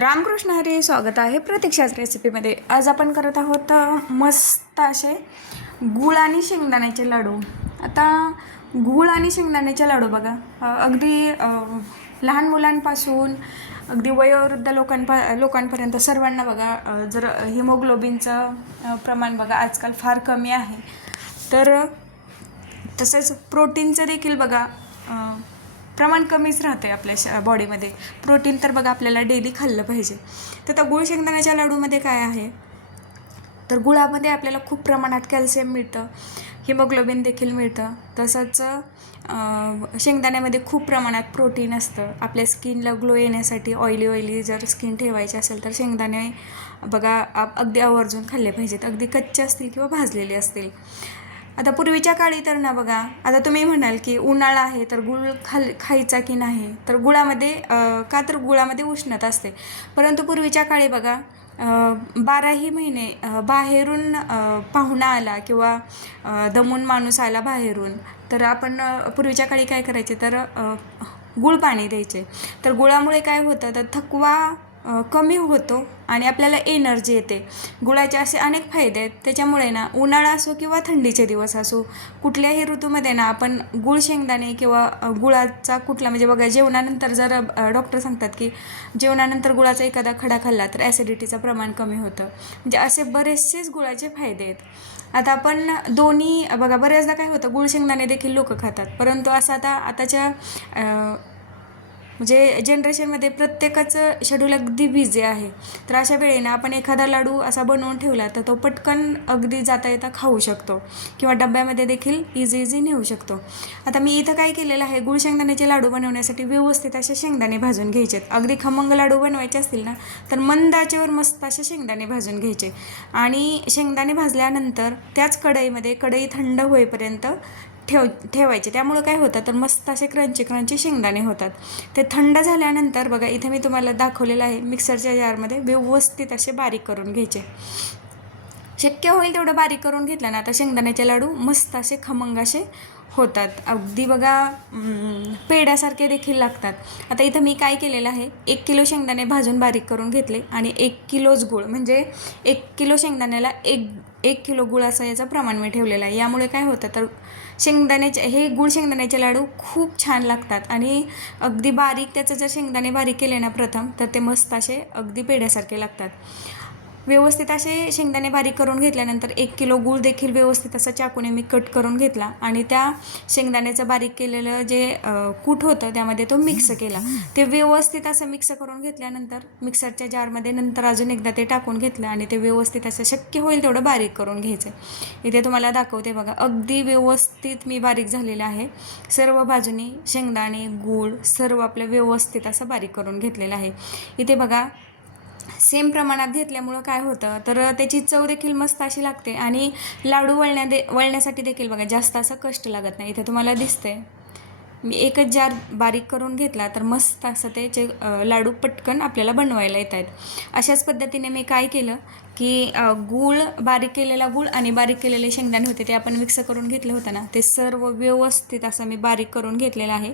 रामकृष्ण हरी, स्वागत आहे प्रतीक्षाच रेसिपीमध्ये. आज आपण करत आहोत मस्त असे गूळ आणि शेंगदाण्याचे लाडू. आता गूळ आणि शेंगदाण्याचे लाडू बघा, अगदी लहान मुलांपासून अगदी वयोवृद्ध लोकांपर्यंत सर्वांना बघा. जर हिमोग्लोबिनचं प्रमाण बघा आजकाल फार कमी आहे, तर तसंच प्रोटीनचं देखील बघा प्रमाण कमीच राहते आपल्या बॉडीमध्ये. प्रोटीन तर बघा आपल्याला डेली खाल्लं पाहिजे. तर त्या गूळ शेंगदाण्याच्या लाडूमध्ये काय आहे, तर गुळामध्ये आपल्याला खूप प्रमाणात कॅल्शियम मिळतं, हिमोग्लोबिन देखील मिळतं. तसंच शेंगदाण्यामध्ये खूप प्रमाणात प्रोटीन असतं. आपल्या स्किनला ग्लो येण्यासाठी, ऑइली जर स्किन ठेवायची असेल तर शेंगदाणे बघा अगदी आवर्जून खाल्ले पाहिजेत, अगदी कच्चे असतील किंवा भाजलेले असतील. आता पूर्वीच्या काळी तर ना बघा, आता तुम्ही म्हणाल की उन्हाळा आहे तर गूळ खायचा की नाही, तर गुळामध्ये का तर गुळामध्ये उष्णता असते. परंतु पूर्वीच्या काळी बघा 12ही महिने बाहेरून पाहुणा आला किंवा दमून माणूस आला बाहेरून, तर आपण पूर्वीच्या काळी काय करायचे, तर गूळ पाणी द्यायचे. तर गुळामुळे काय होतं, तर थकवा कमी होतो आणि आपल्याला एनर्जी येते. गुळाचे असे अनेक फायदे आहेत. त्याच्यामुळे ना उन्हाळा असो किंवा थंडीचे दिवस असो, कुठल्याही ऋतूमध्ये ना आपण गूळ शेंगदाणे किंवा गुळाचा कुठला म्हणजे बघा, जेवणानंतर जर डॉक्टर सांगतात की जेवणानंतर गुळाचा एखादा खडा खाल्ला तर ॲसिडिटीचं प्रमाण कमी होतं. म्हणजे असे बरेचसेच गुळाचे फायदे आहेत. आता आपण दोन्ही बघा, बऱ्याचदा काय होतं, गूळ शेंगदाणे देखील लोक खातात, परंतु असं आताच्या म्हणजे जनरेशनमध्ये प्रत्येकाचं शेड्यूल अगदी बिझी आहे. तर अशा वेळेला आपण एखादा लाडू असा बनवून ठेवला तर तो पटकन अगदी जाता येता खाऊ शकतो किंवा डब्यामध्ये देखील इझी नेऊ शकतो. आता मी इथं काय केलेलं आहे, गूळ शेंगदाण्याचे लाडू बनवण्यासाठी व्यवस्थित असे शेंगदाणे भाजून घ्यायचे. अगदी खमंग लाडू बनवायचे असतील ना, तर मंद आचेवर मस्त असे शेंगदाणे भाजून घ्यायचे आणि शेंगदाणे भाजल्यानंतर त्याच कढई थंड होईपर्यंत ठेवायचे. त्यामुळं काय होतं, तर मस्त असे क्रंची शेंगदाणे होतात. ते थंड झाल्यानंतर बघा, इथे मी तुम्हाला दाखवलेलं आहे, मिक्सरच्या जारमध्ये व्यवस्थित असे बारीक करून घ्यायचे. शक्य होईल तेवढं बारीक करून घेतलं ना, आता शेंगदाण्याचे लाडू मस्त असे खमंग असे होतात. अगदी बघा पेड्यासारखे देखील लागतात. आता इथं मी काय केलेलं आहे, 1 किलो शेंगदाणे भाजून बारीक करून घेतले आणि 1 किलोच गूळ, म्हणजे 1 किलो शेंगदाण्याला 1 किलो गुळाचं याचं प्रमाण मी ठेवलेलं आहे. यामुळे काय होतं, तर हे गूळ शेंगदाण्याचे लाडू खूप छान लागतात आणि अगदी बारीक त्याचं जर शेंगदाणे बारीक केले ना प्रथम, तर ते मस्त असे अगदी पेढ्यासारखे लागतात. व्यवस्थित असे शेंगदाणे बारीक करून घेतल्यानंतर 1 किलो गूळ देखील व्यवस्थित असं चाकूने मी कट करून घेतला आणि त्या शेंगदाण्याचं बारीक केलेलं जे कूट होतं त्यामध्ये तो मिक्स केला. ते व्यवस्थित असं मिक्स करून घेतल्यानंतर मिक्सरच्या जारमध्ये नंतर अजून एकदा ते टाकून घेतलं आणि ते व्यवस्थित असं शक्य होईल तेवढं बारीक करून घ्यायचं. इथे तुम्हाला दाखवते बघा, अगदी व्यवस्थित मी बारीक झालेलं आहे. सर्व बाजूनी शेंगदाणे गूळ सर्व आपलं व्यवस्थित असं बारीक करून घेतलेलं आहे. इथे बघा, सेम प्रमाणात घेतल्यामुळं काय होतं, तर त्याची चव देखील मस्त अशी लागते आणि लाडू वळण्यासाठी देखील बघा जास्त असं कष्ट लागत नाही. इथे तुम्हाला दिसते मी एकच जार बारीक करून घेतला तर मस्त असं त्याचे लाडू पटकन आपल्याला बनवायला येत आहेत. अशाच पद्धतीने मी काय केलं की बारीक केलेला गूळ आणि बारीक केलेले शेंगदाणे होते ते आपण मिक्स करून घेतलं होतं ना, ते सर्व व्यवस्थित असं मी बारीक करून घेतलेलं आहे.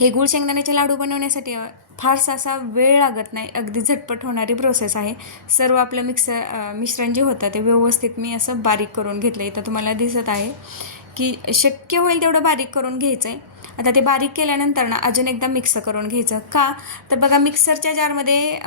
हे गूळ शेंगदाण्याचे लाडू बनवण्यासाठी फारसा असा वेळ लागत नाही, अगदी झटपट होणारी प्रोसेस आहे. सर्व आपलं मिश्रण जे होतं ते व्यवस्थित मी असं बारीक करून घेतलं. इथं तुम्हाला दिसत आहे की शक्य होईल तेवढं बारीक करून घ्यायचं आहे. आता ते बारीक केल्यानंतर ना अजून एकदा मिक्स करून घ्यायचं. का तर बघा, मिक्सरच्या जारमध्ये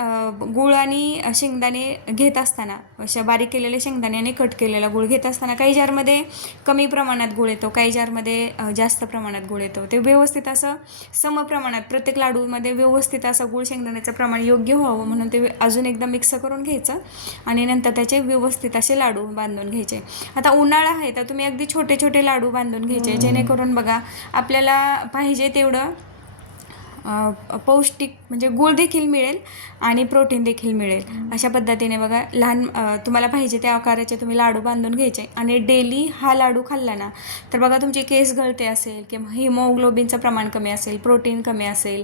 गूळ आणि शेंगदाणे घेत असताना, अशा बारीक केलेले शेंगदाणे आणि कट केलेला गूळ घेत असताना काही जारमध्ये कमी प्रमाणात गूळ येतो, काही जारमध्ये जास्त प्रमाणात गूळ येतो. ते व्यवस्थित असं समप्रमाणात प्रत्येक लाडूमध्ये व्यवस्थित असं गूळ शेंगदाण्याचं प्रमाण योग्य व्हावं म्हणून ते अजून एकदा मिक्स करून घ्यायचं आणि नंतर त्याचे व्यवस्थित असे लाडू बांधून घ्यायचे. आता उन्हाळा आहे तर तुम्ही अगदी छोटे लाडू बांधून घ्यायचे, जेणेकरून बघा आपल्याला पाहिजे तेवढं पौष्टिक म्हणजे गूळ देखील मिळेल आणि प्रोटीन देखील मिळेल. अशा पद्धतीने बघा, तुम्हाला पाहिजे त्या आकाराचे तुम्ही लाडू बांधून घ्यायचे आणि डेली हा लाडू खाल्ला ना, तर बघा तुमची केस गळते असेल किंवा हिमोग्लोबिनचं प्रमाण कमी असेल, प्रोटीन कमी असेल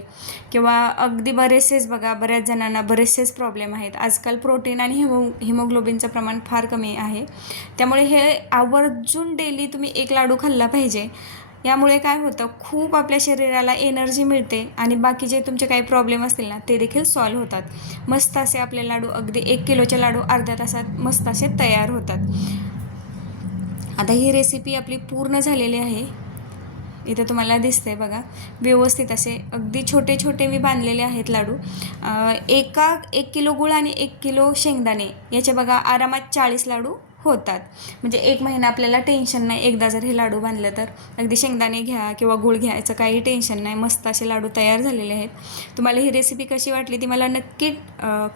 किंवा अगदी बऱ्याच जणांना बरेचसेच प्रॉब्लेम आहेत आजकाल. प्रोटीन आणि हिमोग्लोबिनचं प्रमाण फार कमी आहे. त्यामुळे हे आवर्जून डेली तुम्ही 1 लाडू खाल्ला पाहिजे. यामुळे काय होतं, खूप आपल्या शरीराला एनर्जी मिळते आणि बाकी जे तुमचे काही प्रॉब्लेम असतील ना ते देखील सॉल्व्ह होतात. मस्त असे आपले लाडू, अगदी 1 किलोचे लाडू अर्ध्या तासात मस्त असे तयार होतात. आता ही रेसिपी आपली पूर्ण झालेली आहे. इथे तुम्हाला दिसतंय बघा, व्यवस्थित असे अगदी छोटे छोटे मी बांधलेले आहेत लाडू. 1 किलो गूळ आणि 1 किलो शेंगदाणे याचे बघा आरामात 40 लाडू होतात. म्हणजे 1 महिना आपल्याला टेन्शन नाही, एकदा जर हे लाडू बांधलं तर. अगदी शेंगदाणे घ्या किंवा गूळ घ्यायचं काही टेन्शन नाही. मस्त असे लाडू तयार झालेले आहेत. तुम्हाला ही रेसिपी कशी वाटली ती मला नक्की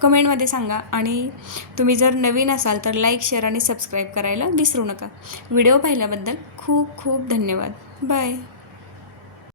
कमेंटमध्ये सांगा. आणि तुम्ही जर नवीन असाल तर लाईक, शेअर आणि सबस्क्राईब करायला विसरू नका. व्हिडिओ पाहिल्याबद्दल खूप खूप धन्यवाद. बाय.